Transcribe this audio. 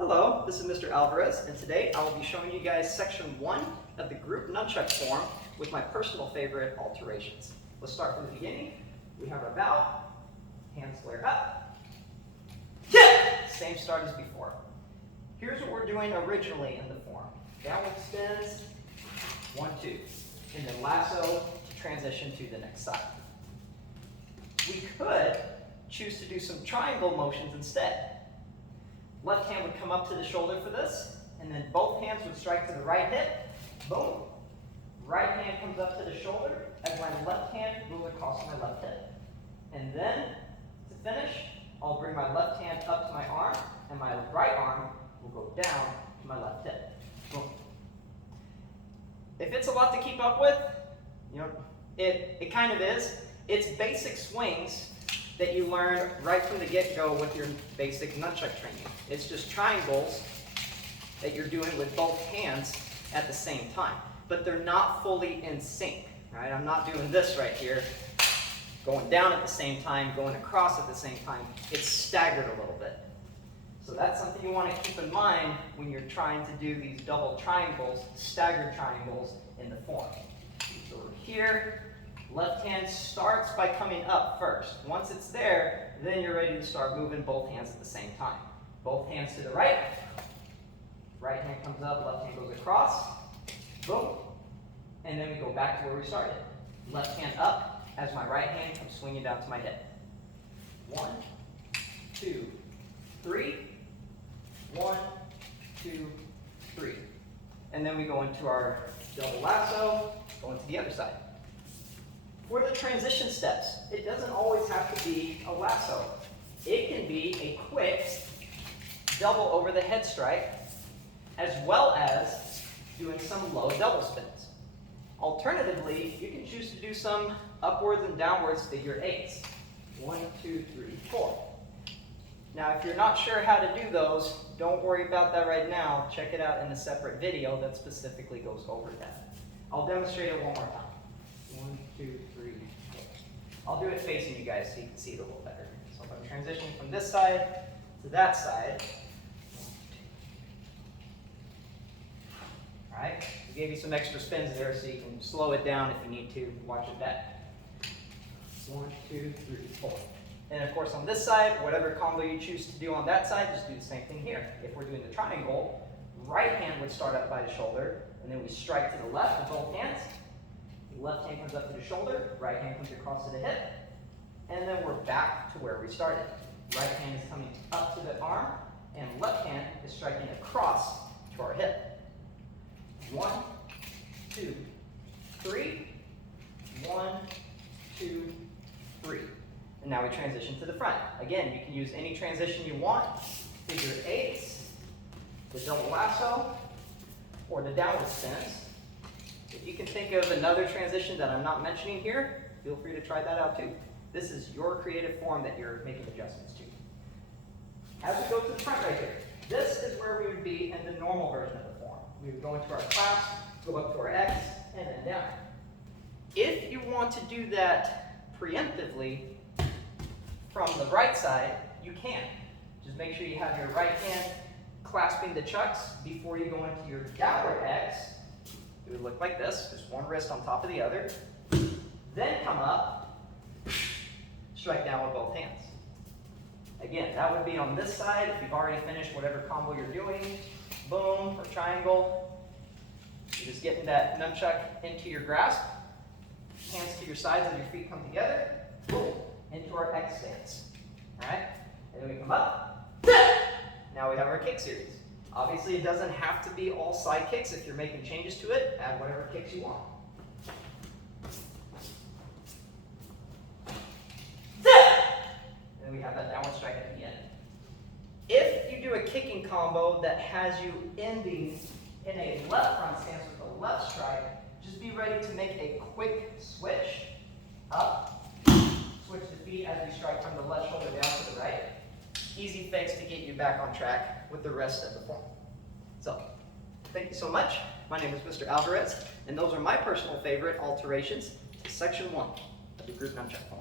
Hello, this is Mr. Alvarez, and today I will be showing you guys section 1 of the group Nunchux form with my personal favorite alterations. Let's start from the beginning. We have our bow, hands flare up. Yeah! Same start as before. Here's what we're doing originally in the form. Downward spins, 1, 2, and then lasso to transition to the next side. We could choose to do some triangle motions instead. Left hand would come up to the shoulder for this, and then both hands would strike to the right hip. Boom. Right hand comes up to the shoulder as my left hand moves across my left hip. And then, to finish, I'll bring my left hand up to my arm, and my right arm will go down to my left hip. Boom. If it's a lot to keep up with, it kind of is. It's basic swings that you learn right from the get-go with your basic nunchuck training. It's just triangles that you're doing with both hands at the same time, but they're not fully in sync, right? I'm not doing this right here, going down at the same time, going across at the same time. It's staggered a little bit. So that's something you want to keep in mind when you're trying to do these double triangles, staggered triangles in the form. So we're here. Left hand starts by coming up first. Once it's there, then you're ready to start moving both hands at the same time. Both hands to the right. Right hand comes up, left hand goes across. Boom. And then we go back to where we started. Left hand up as my right hand comes swinging down to my hip. 1, 2, 3. 1, 2, 3. And then we go into our double lasso, going to the other side. For the transition steps, it doesn't always have to be a lasso. It can be a quick double over the head strike, as well as doing some low double spins. Alternatively, you can choose to do some upwards and downwards figure eights. 1, 2, 3, 4. Now, if you're not sure how to do those, don't worry about that right now. Check it out in a separate video that specifically goes over that. I'll demonstrate it one more time. 1, 2, 3, 4. I'll do it facing you guys so you can see it a little better. So if I'm transitioning from this side to that side. All right, I gave you some extra spins there so you can slow it down if you need to. Watch it back. 1, 2, 3, 4. And of course on this side, whatever combo you choose to do on that side, just do the same thing here. If we're doing the triangle, right hand would start up by the shoulder, and then we strike to the left with both hands. Left hand comes up to the shoulder, right hand comes across to the hip, and then we're back to where we started. Right hand is coming up to the arm, and left hand is striking across to our hip. 1, 2, 3. 1, 2, 3. And now we transition to the front. Again, you can use any transition you want, figure eights, the double lasso, or the downward spins. If you can think of another transition that I'm not mentioning here, feel free to try that out too. This is your creative form that you're making adjustments to. As we go to the front right here, this is where we would be in the normal version of the form. We would go into our clasp, go up to our X, and then down. If you want to do that preemptively from the right side, you can. Just make sure you have your right hand clasping the chucks before you go into your downward X. It would look like this, just one wrist on top of the other. Then come up, strike down with both hands. Again, that would be on this side if you've already finished whatever combo you're doing. Boom, or triangle. You're just getting that nunchuck into your grasp. Hands to your sides as your feet come together. Boom, into our X stance. All right, and then we come up. Now we have our kick series. Obviously, it doesn't have to be all side kicks. If you're making changes to it, add whatever kicks you want. And then we have that downward strike at the end. If you do a kicking combo that has you ending in a left front stance with a left strike, just be ready to make a quick switch up. Switch the feet as you strike from the left shoulder down to the right. Easy fix to get you back on track with the rest of the form. So, thank you so much. My name is Mr. Alvarez, and those are my personal favorite alterations to section 1 of the group Nunchuck form.